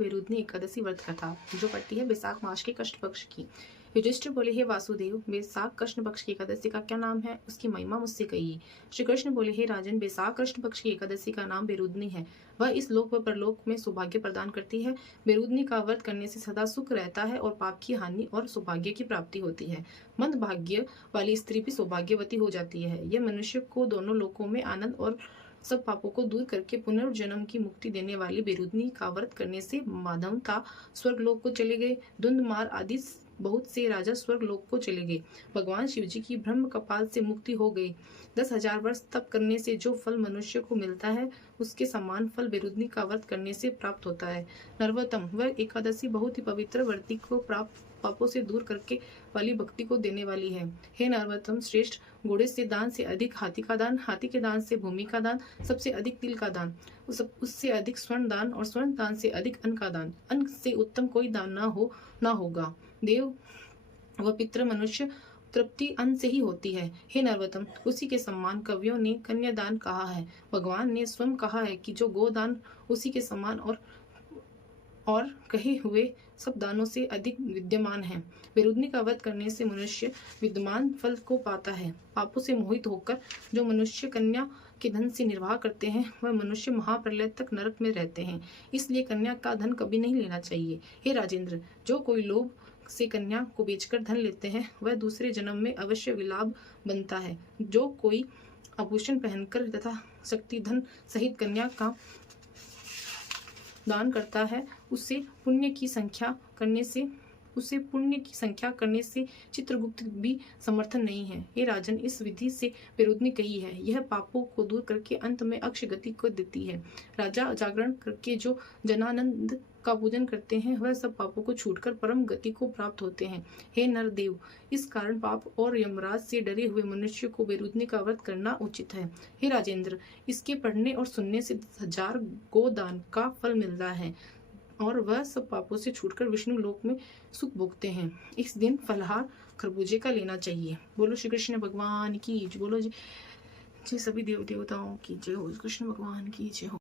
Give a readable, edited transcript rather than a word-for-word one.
विरुद्धनी एकादशी व्रत कथा जो पड़ती है बैसाख मास के कृष्ण पक्ष की। युधिष्ठिर बोले, हे वासुदेव, बैसाख कृष्ण पक्ष की एकादशी का क्या नाम है, उसकी महिमा मुझसे कहिए। श्री कृष्ण बोले, हे राजन, बैसाख कृष्ण पक्ष की एकादशी का नाम बेरुदनी है। वह इस लोक व परलोक में सौभाग्य प्रदान करती है। बेरुदनी का व्रत करने से सदा सुख रहता है और पाप की हानि और सौभाग्य की प्राप्ति होती है। मंद भाग्य वाली स्त्री भी सौभाग्यवती हो जाती है। यह मनुष्य को दोनों लोकों में आनंद और सब पापों को दूर करके पुनर्जन्म की मुक्ति देने वाली बेरुदनी का व्रत करने से माधवता स्वर्गलोक को चले गए। धुंधमार आदि बहुत से राजा स्वर्ग लोक को चले गए। भगवान शिव जी की ब्रह्म कपाल से मुक्ति हो गई। 10,000 वर्ष तप करने से जो फल मनुष्य को मिलता है, उसके समान फल बेरुदनी का व्रत करने से प्राप्त होता है। नरवतम, वह एकादशी बहुत ही पवित्र व्रती को प्राप्त पापों से दूर करके वाली भक्ति को देने वाली है। हे नरवतम श्रेष्ठ, घोड़े से दान से अधिक हाथी का दान, हाथी के दान से भूमि का दान, सबसे अधिक तिल का दान, उससे अधिक स्वर्ण दान और स्वर्ण दान से अधिक अन्न का दान, अन्न से उत्तम कोई दान ना होगा। देव व पितृ मनुष्य तृप्ति अन्न से ही होती है। हे नरवतम, उसी के समान कवियों ने कन्यादान कहा है। भगवान ने स्वयं कहा है कि जो गोदान उसी के समान और कहे हुए सब दानों से अधिक विद्यमान है। बेरुदनी का वध करने से मनुष्य विद्यमान फल को पाता है। पापों से मोहित होकर जो मनुष्य कन्या के धन से निर्वाह करते हैं, वह मनुष्य महाप्रलय तक नरक में रहते हैं। इसलिए कन्या का धन कभी नहीं लेना चाहिए। हे राजेंद्र, जो कोई लोभ से कन्या को बेचकर धन लेते हैं, वह दूसरे जन्म में अवश्य विलाप बनता है। जो कोई आभूषण पहनकर तथा शक्ति धन सहित कन्या का दान करता है, उसे पुण्य की संख्या करने से चित्रगुप्त भी समर्थन नहीं है। हे राजन, इस विधि से बेरुदनी कही है। यह पापों को दूर करके अंत में अक्ष गति को देती है। राजा जागरण करके जो जनानंद का पूजन करते हैं, वह सब पापों को छूटकर परम गति को प्राप्त होते हैं। हे नरदेव, इस कारण पाप और यमराज से डरे हुए मनुष्य को बेरुदनी का व्रत करना उचित है। हे राजेंद्र, इसके पढ़ने और सुनने से 10,000 गोदान का फल मिलता है और वह सब पापों से छूटकर विष्णु लोक में सुख भोगते हैं। इस दिन फलहार खरबूजे का लेना चाहिए। बोलो श्री कृष्ण भगवान की जय। बोलो जय सभी देव देवताओं की जय हो। कृष्ण भगवान की जय हो।